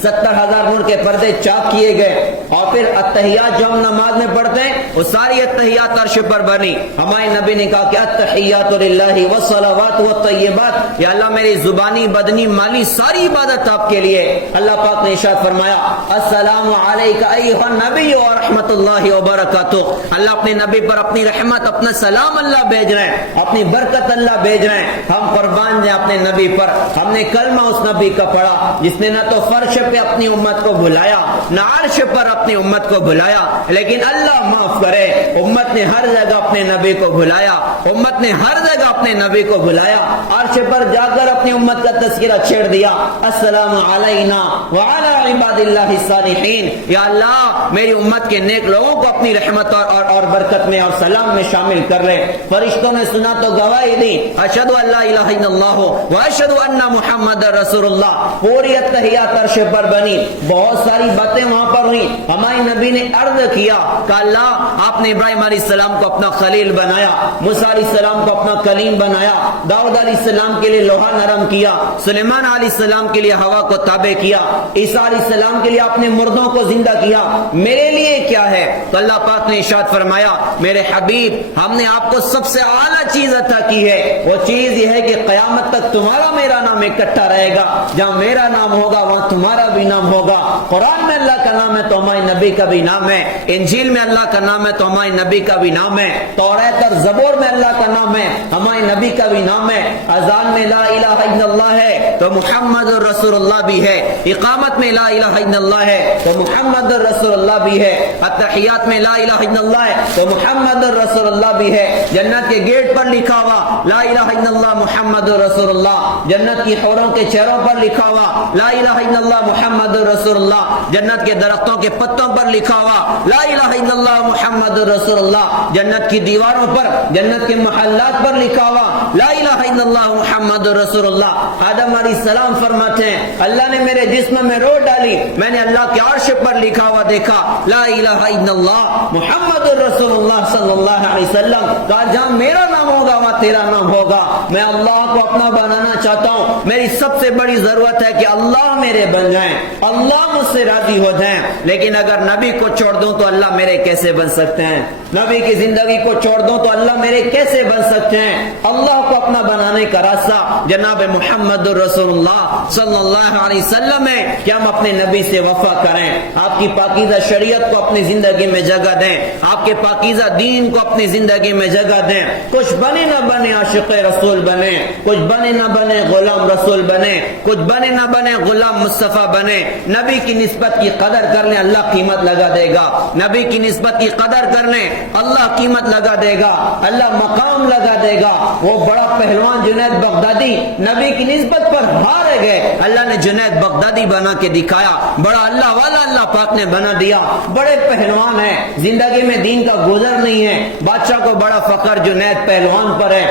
70,000 نور کے پردے چاک کیے گئے, اور پھر اتحیات جو ہم نماز میں پڑھتے ہیں وہ ساری اتحیات عرش پر بنی. ہمارے نبی نے کہا کہ اتحیات للہ والصلوات والطیبات, یا اللہ میری زبانی بدنی مالی ساری عبادت آپ کے لیے. اللہ پاک نے ارشاد فرمایا السلام علیک ایھا النبی ورحمۃ اللہ وبرکاتہ. اللہ اپنے نبی پر اپنی رحمت, اپنا سلام اللہ بھیج رہے ہیں, اپنی برکت اللہ بھیج رہے ہیں. ہم قربان ہیں اپنے نبی پر. ہم نے کلمہ اس نبی کا پڑھا جس نے نہ تو فرش پہ اپنی امت کو بلایا, نہ عرش پر اپنی امت کو بلایا, لیکن اللہ معاف کرے امت نے ہر جگہ اپنے نبی کو بلایا. امت نے ہر جگہ اپنے نبی کو بلایا. عرش پر جا کر اپنی امت کا تذکرہ چھیڑ دیا, السلام علینا وعلی عباد اللہ الصالحین. یا اللہ میری امت کے نیک لوگوں کو اپنی رحمت اور برکت میں اور سلام میں شامل کر لے. فرشتوں نے سنا تو گواہی دی, اشہد ان لا الہ الا اللہ واشہد ان محمد رسول اللہ. پوری اتحیات عرش پر بنی. بہت ساری باتیں وہاں پر ہوئی. ہمارے نبی نے عرض کیا کہ اللہ آپ نے ابراہیم علیہ السلام کو اپنا خلیل بنایا, موسیٰ علیہ السلام کو اپنا کلیم بنایا, داؤد علیہ السلام کے لیے لوہا نرم کیا, سلیمان علیہ السلام کے لیے ہوا کو تابع کیا, عیسیٰ علیہ السلام کے لیے آپ نے مردوں کو زندہ کیا. میرے لیے کیا ہے؟ تو اللہ پاک نے ارشاد فرمایا میرے حبیب ہم نے آپ کو سب سے اعلیٰ چیز عطا کی ہے. وہ چیز یہ ہے کہ قیامت تک تمہارا میرا نام اکٹھا رہے گا. جہاں میرا نام ہوگا وہاں تمہارا بھی نام ہوگا. قرآن میں اللہ کا نام ہے تو ہمارے نبی کا بھی نام ہے. انجیل میں اللہ کا نام ہے تو ہمارے نبی کا بھی نام ہے. توریت اور زبور میں اللہ کا نام ہے, ہمارے نبی کا بھی نام ہے. اذان میں لا الہ الا اللہ ہے تو محمد رسول اللہ بھی ہے. اقامت میں لا الہ الا اللہ ہے تو محمد رسول اللہ بھی ہے. التحیات میں لا الہ الا اللہ ہے تو محمد رسول اللہ بھی ہے. جنت کے گیٹ پر لکھا ہوا لا الہ الا اللہ محمد رسول اللہ. جنت کی حوروں کے چہروں پر لکھا ہوا لا الہ الا اللہ محمد رسول اللہ. جنت کے درختوں کے پتوں پر لکھا ہوا لا الہ الا اللہ محمد رسول اللہ. جنت کی دیواروں پر, جنت کے محلات پر لکھا ہوا لا الہ الا اللہ محمد رسول اللہ. آدم علیہ السلام فرماتے ہیں اللہ نے میرے جسم میں روح ڈالی, میں نے اللہ کے عرش پر لکھا ہوا دیکھا لا الہ الا اللہ محمد رسول اللہ صلی اللہ علیہ وسلم. کہا جہاں میرا نام ہوگا وہاں تیرا نام ہوگا. میں اللہ کو اپنا بنانا چاہتا ہوں. میری سب سے بڑی ضرورت ہے کہ اللہ میرے بن جائیں, اللہ مجھ سے راضی ہو جائیں. لیکن اگر نبی کو چھوڑ دوں تو اللہ میرے کیسے بن سکتے ہیں؟ نبی کی زندگی کو چھوڑ دوں تو اللہ میرے کیسے بن سکتے ہیں؟ اللہ کو اپنا بنانے کا راستہ جناب محمد رسول اللہ صلی اللہ علیہ وسلم ہے کہ ہم اپنے نبی سے وفا کریں, آپ کی پاکیزہ شریعت کو اپنی زندگی میں جگہ دیں, آپ کے پاکیزہ دین کو اپنی زندگی میں جگہ دیں. کچھ بنے نہ بنے عاشق رسول بنے, کچھ بنے نہ بنے غلام رسول بنے, کچھ بنے نہ بنے غلام مصطفیٰ بنے. نبی کی نسبت کی قدر کرنے اللہ قیمت لگا دے گا. نبی کی نسبت کی قدر کرنے اللہ قیمت لگا دے گا, اللہ مقام لگا دے گا. وہ بڑا پہلوان جنید بغدادی نبی کی نسبت پر ہار گئے, اللہ نے جنید بغدادی بنا کے دکھایا. بڑا اللہ والا اللہ پاک نے بنا دیا. بڑے پہلوان ہیں, زندگی میں دین کا گزر نہیں ہے. بادشاہ کو بڑا فخر جنید پہلوان پر ہے.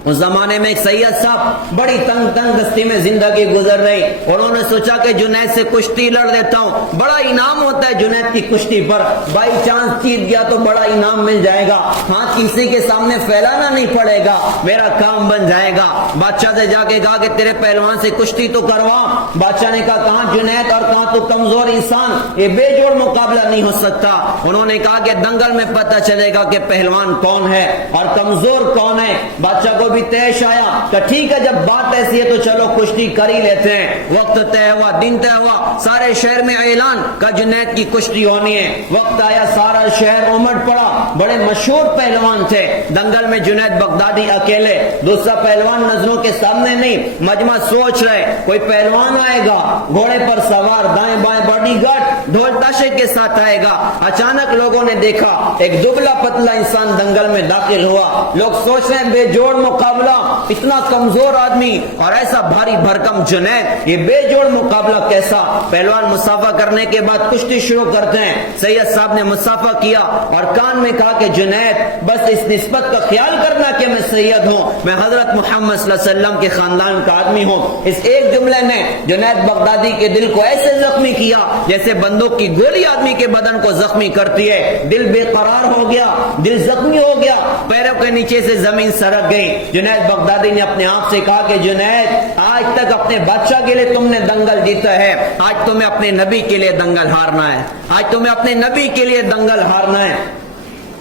اس زمانے میں ایک سید صاحب بڑی تنگ دستی میں زندگی گزر رہی، انہوں نے سوچا کہ جنید سے کشتی لڑ لیتا ہوں، بڑا انعام ہوتا ہے جنید کی کشتی پر، بائی چانس جیت گیا تو بڑا انعام مل جائے گا، ہاتھ کسی کے سامنے پھیلانا نہیں پڑے گا، میرا کام بن جائے گا۔ بادشاہ سے جا کے کہا کہ تیرے پہلوان سے کشتی تو کروا۔ بادشاہ نے کہا کہاں جنید اور کہاں تو کمزور انسان، یہ بے جوڑ مقابلہ نہیں ہو سکتا۔ انہوں نے کہا کہ دنگل میں پتہ چلے گا کہ پہلوان کون ہے اور کمزور کون ہے۔ بادشاہ کو بھی تیش آیا کہ ٹھیک ہے جب بات ایسی ہے تو چلو کشتی کر ہی لیتے ہیں۔ وقت طے ہوا، دن طے ہوا، سارے شہر میں اعلان کہ جنید کی کشتی ہونی ہے۔ وقت آیا، سارا شہر امڑ پڑا، بڑے مشہور پہلوان تھے۔ دنگل میں جنید بغدادی اکیلے، دوسرا پہلوان نظروں کے سامنے نہیں۔ مجمع سوچ رہے کوئی پہلوان آئے گا گھوڑے پر سوار، دائیں بائیں باڈی گارڈ ڈھول تاشے کے ساتھ آئے گا۔ اچانک لوگوں نے دیکھا ایک دبلا پتلا انسان دنگل میں داخل ہوا۔ لوگ سوچ رہے ہیں بے جوڑ مقابلہ، اتنا کمزور آدمی اور ایسا بھاری بھرکم جنید، یہ بے جوڑ مقابلہ کیسا؟ پہلوان مسافہ کرنے کے بعد کشتی شروع کرتے ہیں۔ سید صاحب نے مسافہ کیا اور کان میں کہا کہ جنید بس اس نسبت کا خیال کرنا کہ میں سید ہوں، میں حضرت محمد صلی اللہ علیہ وسلم کے خاندان کا آدمی ہوں۔ اس ایک جملے نے جنید بغدادی کے دل کو ایسے زخمی کیا جیسے بندوق کی گولی آدمی کے بدن کو زخمی کرتی ہے۔ دل بے قرار ہو گیا، دل زخمی ہو گیا، پیروں کے نیچے سے زمین سرک گئی۔ جنید بغدادی نے اپنے آپ سے کہا کہ جنید آج تک اپنے بادشاہ کے لیے تم نے دنگل جیتا ہے، آج تمہیں اپنے نبی کے لیے دنگل ہارنا ہے، آج تمہیں اپنے نبی کے لیے دنگل ہارنا ہے۔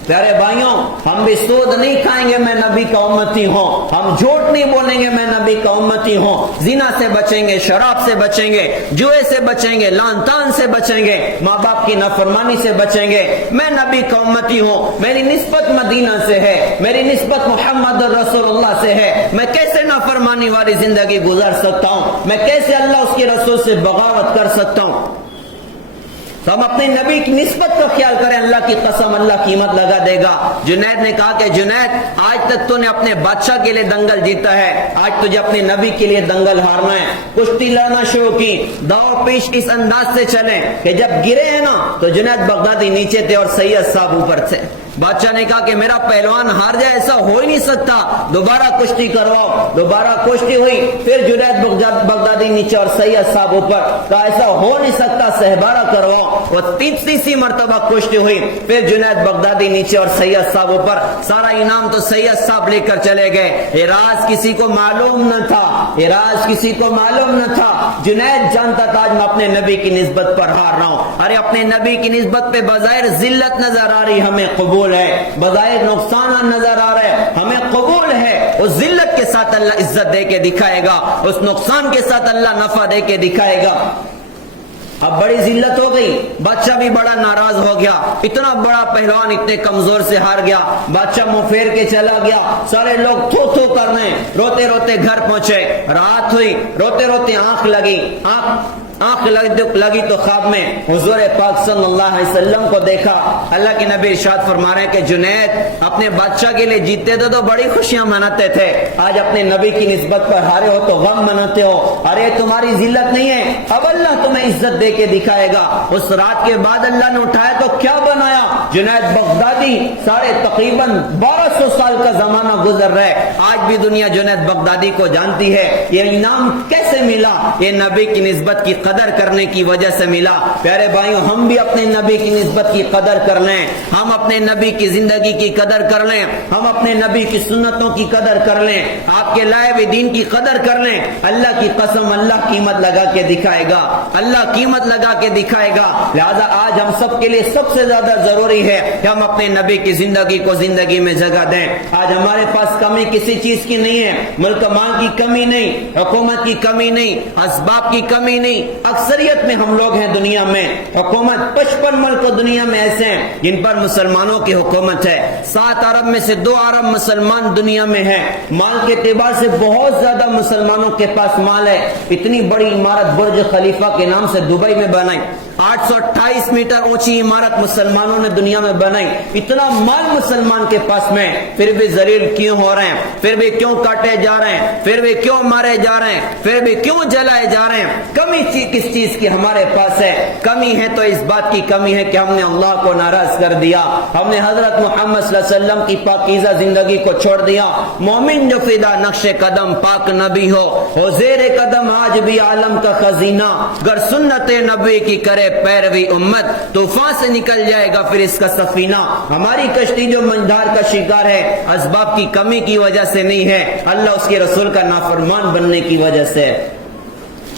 پیارے بھائیوں، ہم بھی سود نہیں کھائیں گے میں نبی کا امتی ہوں، ہم جھوٹ نہیں بولیں گے میں نبی کا امتی ہوں، زنا سے بچیں گے، شراب سے بچیں گے، جوئے سے بچیں گے، لعن طعن سے بچیں گے، ماں باپ کی نافرمانی سے بچیں گے۔ میں نبی کا امتی ہوں، میری نسبت مدینہ سے ہے، میری نسبت محمد رسول اللہ سے ہے، میں کیسے نافرمانی والی زندگی گزار سکتا ہوں، میں کیسے اللہ اس کے رسول سے بغاوت کر سکتا ہوں؟ تو ہم اپنے نبی کی نسبت کا خیال کریں، اللہ کی قسم اللہ قیمت لگا دے گا۔ جنید نے کہا کہ جنید آج تک تو نے اپنے بادشاہ کے لیے دنگل جیتا ہے، آج تجھے اپنے نبی کے لیے دنگل ہارنا ہے۔ کشتی لڑنا شروع کی، داؤ پیش اس انداز سے چلیں کہ جب گرے ہیں نا تو جنید بغدادی نیچے تھے اور سید صاحب اوپر تھے۔ بادشاہ نے کہا کہ میرا پہلوان ہار جائے، ایسا ہو ہی نہیں سکتا، دوبارہ کشتی کرواؤ۔ دوبارہ کشتی ہوئی، پھر جنید بغدادی نیچے اور سید صاحب اوپر، کہا ایسا ہو نہیں سکتا، سہبارہ کرواؤ۔ وہ تیسری مرتبہ کشتی ہوئی، پھر جنید بغدادی نیچے اور سید صاحب اوپر۔ سارا انعام تو سید صاحب لے کر چلے گئے۔ یہ راز کسی کو معلوم نہ تھا، یہ راز کسی کو معلوم نہ تھا۔ جنید جانتا تھا آج میں اپنے نبی کی نسبت پر ہار رہا ہوں، ارے اپنے نبی کی نسبت پہ بظاہر ذلت نظر آ رہی، ہمیں قبول ہے، بظاہر نقصان نظر آ رہا ہے، ہمیں قبول ہے۔ اس ذلت کے ساتھ اللہ عزت دے کے دکھائے گا، اس نقصان کے ساتھ اللہ نفع دے کے دکھائے گا۔ اب بڑی ذلت ہو گئی، بادشاہ بھی بڑا ناراض ہو گیا، اتنا بڑا پہلوان اتنے کمزور سے ہار گیا۔ بادشاہ منہ پھیر کے چلا گیا، سارے لوگ تھو تھو کرنے، روتے روتے گھر پہنچے۔ رات ہوئی، روتے روتے آنکھ لگی تو خواب میں حضور پاک صلی اللہ علیہ وسلم کو دیکھا۔ اللہ کے نبی ارشاد فرما رہے ہیں کہ جنید اپنے بادشاہ کے لیے جیتے تھے تو بڑی خوشیاں مناتے تھے، آج اپنے نبی کی نسبت پر ہارے ہو تو غم مناتے ہو، ارے تمہاری ذلت نہیں ہے، اب اللہ تمہیں عزت دے کے دکھائے گا۔ اس رات کے بعد اللہ نے اٹھایا تو کیا بنایا؟ جنید بغدادی سارے تقریباً 1200 سال کا زمانہ گزر رہا ہے، آج بھی دنیا جنید بغدادی کو جانتی ہے۔ یہ انعام کیسے ملا؟ یہ نبی کی نسبت کی قدر کرنے کی وجہ سے ملا۔ پیارے بھائیوں، ہم بھی اپنے نبی کی نسبت کی قدر کر لیں، ہم اپنے نبی کی زندگی کی قدر کر لیں، ہم اپنے نبی کی سنتوں کی قدر کر لیں، آپ کے لائے ہوئے دین کی قدر کر لیں۔ اللہ کی قسم اللہ قیمت لگا کے دکھائے گا، اللہ قیمت لگا کے دکھائے گا۔ لہذا آج ہم سب کے لیے سب سے زیادہ ضروری ہے کہ ہم اپنے نبی کی زندگی کو زندگی میں جگہ دیں۔ آج ہمارے پاس کمی کسی چیز کی نہیں ہے، ملک مال کی کمی نہیں، حکومت کی کمی نہیں، اسباب کی کمی نہیں۔ اکثریت میں ہم لوگ ہیں دنیا میں، حکومت 55 ملک دنیا میں ایسے ہیں جن پر مسلمانوں کی حکومت ہے۔ 7 ارب میں سے 2 ارب مسلمان دنیا میں ہیں، مال کے اعتبار سے بہت زیادہ مسلمانوں کے پاس مال ہے۔ اتنی بڑی عمارت برج خلیفہ کے نام سے دبئی میں بنائی، 828 میٹر اونچی عمارت مسلمانوں نے دنیا میں بنائی، اتنا مال مسلمان کے پاس میں، پھر بھی ذلیل کیوں ہو رہے ہیں، پھر بھی کیوں کاٹے جا رہے ہیں، پھر بھی کیوں مارے جا رہے ہیں، پھر بھی کیوں جلائے جا رہے ہیں؟ کمی کس چیز کی ہمارے پاس ہے؟ کمی ہے تو اس بات کی کمی ہے کہ ہم نے اللہ کو ناراض کر دیا، ہم نے حضرت محمد صلی اللہ علیہ وسلم کی پاکیزہ زندگی کو چھوڑ دیا۔ مومن جو فدا نقش قدم پاک نبی ہو زیر قدم آج بھی عالم کا خزینہ، گر سنت نبی کی کرے پیروی امت، طوفان سے نکل جائے گا پھر اس کا سفینہ۔ ہماری کشتی جو منجھار کا شکار ہے اسباب کی کمی کی وجہ سے نہیں ہے، اللہ اس کے رسول کا نافرمان بننے کی وجہ سے۔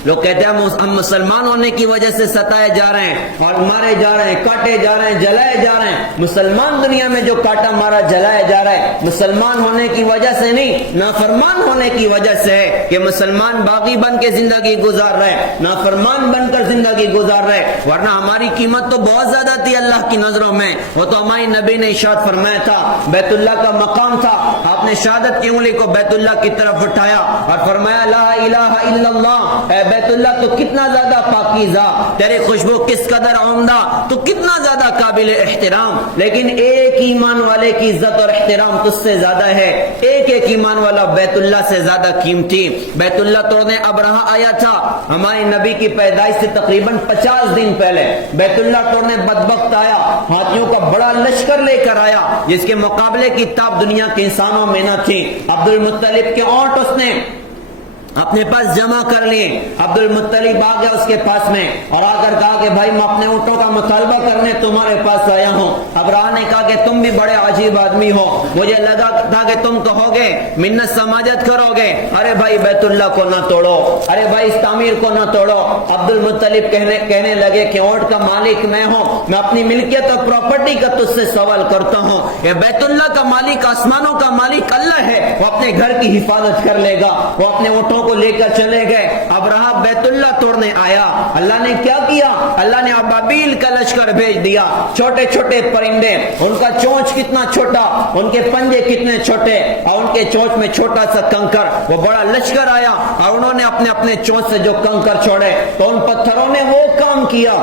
لوگ کہتے ہیں ہم مسلمان ہونے کی وجہ سے ستائے جا رہے ہیں اور مارے جا رہے ہیں، کاٹے جا رہے ہیں، جلائے جا رہے ہیں۔ مسلمان دنیا میں جو کاٹا مارا جلایا جا رہا ہے مسلمان ہونے کی وجہ سے نہیں، نافرمان ہونے کی وجہ سے ہے کہ مسلمان باغی بن کے زندگی گزار رہے ہیں، نافرمان بن کر زندگی گزار رہے ہیں۔ ورنہ ہماری قیمت تو بہت زیادہ تھی اللہ کی نظروں میں۔ وہ تو ہماری نبی نے ارشاد فرمایا تھا، بیت اللہ کا مقام تھا، آپ نے شہادت کی انگلی کو بیت اللہ کی طرف اٹھایا اور فرمایا لا الہ الا اللہ، اے بیت اللہ تو کتنا زیادہ پاکیزہ، تیرے خوشبو کس قدر عمدہ، تو کتنا زیادہ قابل احترام، لیکن ایک ایمان والے کی عزت اور احترام تجھ سے زیادہ ہے، ایک ایک ایمان والا بیت اللہ سے زیادہ قیمتی۔ بیت اللہ توڑنے ابرہہ آیا تھا ہمارے نبی کی پیدائش سے تقریباً 50 دن پہلے، بیت اللہ توڑنے بدبخت آیا، ہاتھیوں کا بڑا لشکر لے کر آیا جس کے مقابلے کی تاب دنیا کے انسانوں میں نہ تھی۔ عبد المطلب کے اونٹ اس نے اپنے پاس جمع کر لیے، عبد المطلب آ گیا اس کے پاس میں اور آ کر کہا کہ بھائی میں اپنے اونٹوں کا مطالبہ کرنے تمہارے پاس آیا ہوں۔ ابراہ نے کہا کہ تم بھی بڑے عجیب آدمی ہو، مجھے لگا تھا کہ تم کہو گے منت سماجت کرو گے، ارے بھائی بیت اللہ کو نہ توڑو، ارے بھائی اس تعمیر کو نہ توڑو۔ عبد المطلب کہنے لگے کہ اونٹ کا مالک میں ہوں، میں اپنی ملکیت اور پراپرٹی کا تجھ سے سوال کرتا ہوں، یہ بیت اللہ کا مالک آسمانوں کا مالک اللہ ہے، وہ اپنے گھر کی حفاظت کر لے گا۔ وہ اپنے اونٹوں کو لے کر چلے گئے، ابراہ بیت اللہ توڑنے آیا، اللہ نے کیا کیا؟ اللہ نے ابابیل کا لشکر بھیج دیا، چھوٹے چھوٹے پرندے، ان کا چونچ کتنا چھوٹا، ان کے پنجے کتنے چھوٹے اور ان کے چونچ میں چھوٹا سا کنکر، وہ بڑا لشکر آیا اور انہوں نے اپنے اپنے چونچ سے جو کنکر چھوڑے تو ان پتھروں نے وہ کام کیا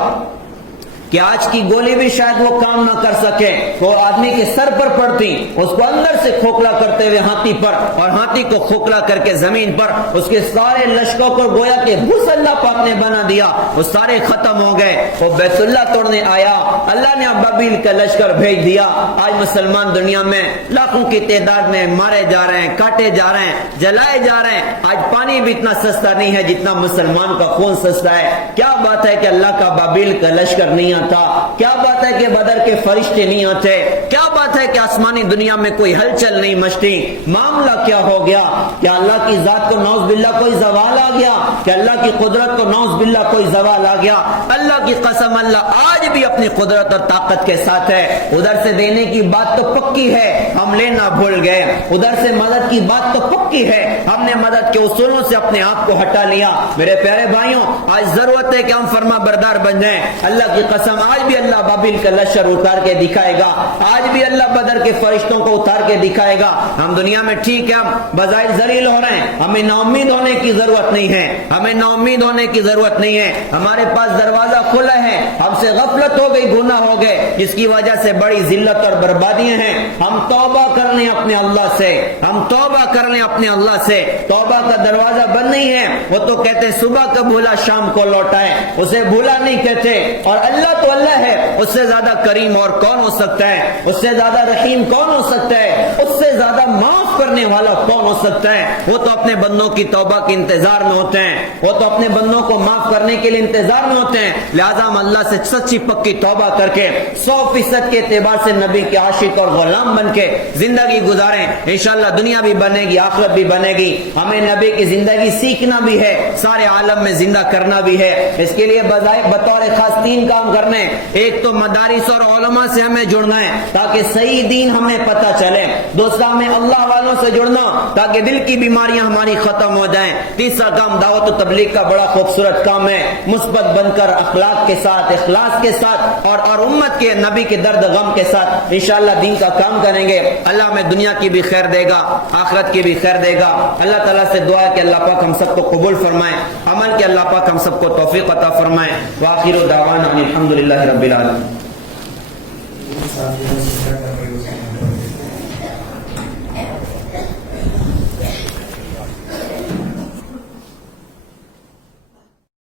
کہ آج کی گولی بھی شاید وہ کام نہ کر سکے، وہ آدمی کے سر پر پڑتی، اس کو اندر سے کھوکھلا کرتے ہوئے ہاتھی پر اور ہاتھی کو کھوکھلا کر کے زمین پر، اس کے سارے لشکروں کو گویا کہ بھوس اللہ پاک نے بنا دیا، وہ سارے ختم ہو گئے۔ وہ بیت اللہ توڑنے آیا، اللہ نے ابابیل کا لشکر بھیج دیا۔ آج مسلمان دنیا میں لاکھوں کی تعداد میں مارے جا رہے ہیں، کاٹے جا رہے ہیں، جلائے جا رہے ہیں۔ آج پانی بھی اتنا سستا نہیں ہے جتنا مسلمان کا خون سستا ہے۔ کیا بات ہے کہ اللہ کا ابابیل کا لشکر نہیں آتا، کیا بات ہے کہ بدر کے فرشتے نہیں آتے، کیا بات ہے کہ آسمانی دنیا میں کوئی ہلچل نہیں مچتی۔ معاملہ کیا ہو گیا؟ کیا اللہ کی ذات کو نعوذ باللہ کوئی زوال آ گیا؟ کہ اللہ کی قدرت کو نعوذ باللہ کوئی زوال آ گیا؟ اللہ کی قسم اللہ آج بھی اپنی قدرت اور طاقت کے ساتھ ہے۔ ادھر سے دینے کی بات تو پکی ہے، ہم لینا بھول گئے، ادھر سے مدد کی بات تو پکی ہے، ہم نے مدد کے اصولوں سے اپنے آپ کو ہٹا لیا۔ میرے پیارے بھائیوں، آج ضرورت ہے کہ ہم فرما بردار بن جائیں۔ اللہ کی قسم آج بھی اللہ بابل کا لشکر اتار کے دکھائے گا، آج بھی اللہ بدر کے فرشتوں کو اتار کے دکھائے گا۔ ہم دنیا میں ٹھیک ہے، ہم بظاہر ذلیل ہو رہے ہیں، ہمیں نا امید ہونے کی ضرورت نہیں ہے، ہمیں نا امید ہونے کی ضرورت نہیں ہے۔ ہمارے پاس دروازہ کھلا ہے، ہم سے غفلت ہو گئی، گناہ ہو گئے، جس کی وجہ سے بڑی ذلت اور بربادیاں ہیں۔ ہم توبہ کر لیں اپنے اللہ سے، ہم توبہ کر لیں اپنے اللہ سے۔ توبہ کا دروازہ بند نہیں ہے، وہ تو کہتے ہیں صبح کا بھولا شام کو لوٹائے، اسے بھولا نہیں کہتے۔ اور اللہ تو اللہ ہے، اس سے زیادہ کریم اور کون ہو سکتا ہے؟ اس سے زیادہ رحیم کون ہو سکتا ہے؟ اس سے زیادہ معاف کرنے والا کون ہو سکتا ہے؟ وہ تو اپنے بندوں کی توبہ کے انتظار میں ہوتے ہیں، وہ تو اپنے بندوں کو معاف کرنے کے لیے انتظار میں ہوتے ہیں۔ لہذا ہم اللہ سے سچی پکی توبہ کر کے 100% کے اعتبار سے نبی کے عاشق اور غلام بن کے زندگی گزاریں، انشاءاللہ دنیا بھی بنے گی، آخرت بھی بنے گی۔ ہمیں نبی کی زندگی سیکھنا بھی ہے، سارے عالم میں زندہ کرنا بھی ہے۔ اس کے لیے بطور خاص 3 کام کرنے، ایک تو مدارس اور علماء سے ہمیں جڑنا ہے تاکہ صحیح دین ہمیں پتہ چلے، دوسرا ہمیں اللہ والوں سے جڑنا تاکہ دل کی بیماریاں ہماری ختم ہو جائیں، تیسرا کام دعوت و تبلیغ کا بڑا خوبصورت کام ہے، مثبت بن کر اخلاق کے ساتھ، اخلاص کے ساتھ اور امت کے نبی کے درد غم کے ساتھ انشاءاللہ دین کا کام کریں گے۔ اللہ ہمیں دنیا کی بھی خیر دے گا، آخرت کی بھی خیر دے گا۔ اللہ تعالیٰ سے دعا ہے کہ اللہ پاک ہم سب کو قبول فرمائے۔ عمل کی اللہ پاک ہم سب کو توفیق عطا فرمائے. وآخر دعوانا الحمدللہ رب العالمین.